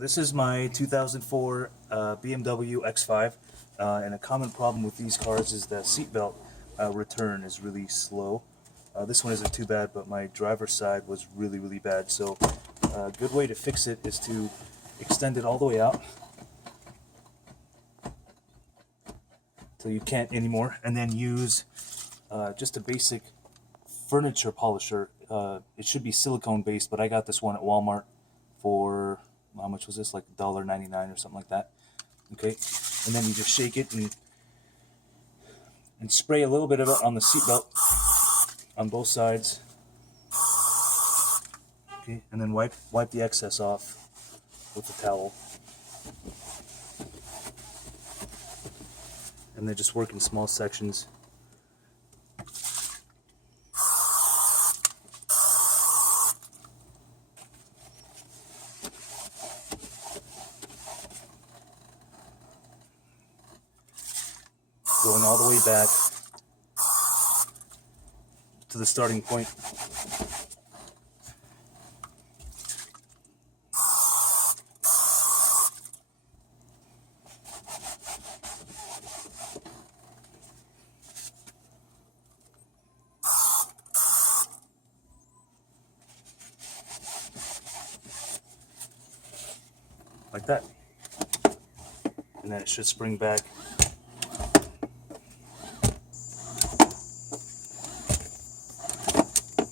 This is my 2004 BMW X5, and a common problem with these cars is the seatbelt return is really slow. This one isn't too bad, but my driver's side was really bad. So a good way to fix it is to extend it all the way out till you can't anymore, and then use just a basic furniture polisher. It should be silicone based, but I got this one at Walmart for, how much was this, like $1.99 or something like that. Okay, and then you just shake it and spray a little bit of it on the seatbelt on both sides. Okay, and then wipe the excess off with the towel. And then just work in small sections. Going all the way back to the starting point. Like that. And then it should spring back.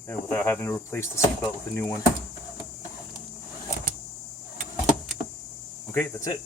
There, without having to replace the seatbelt with a new one. Okay, that's it.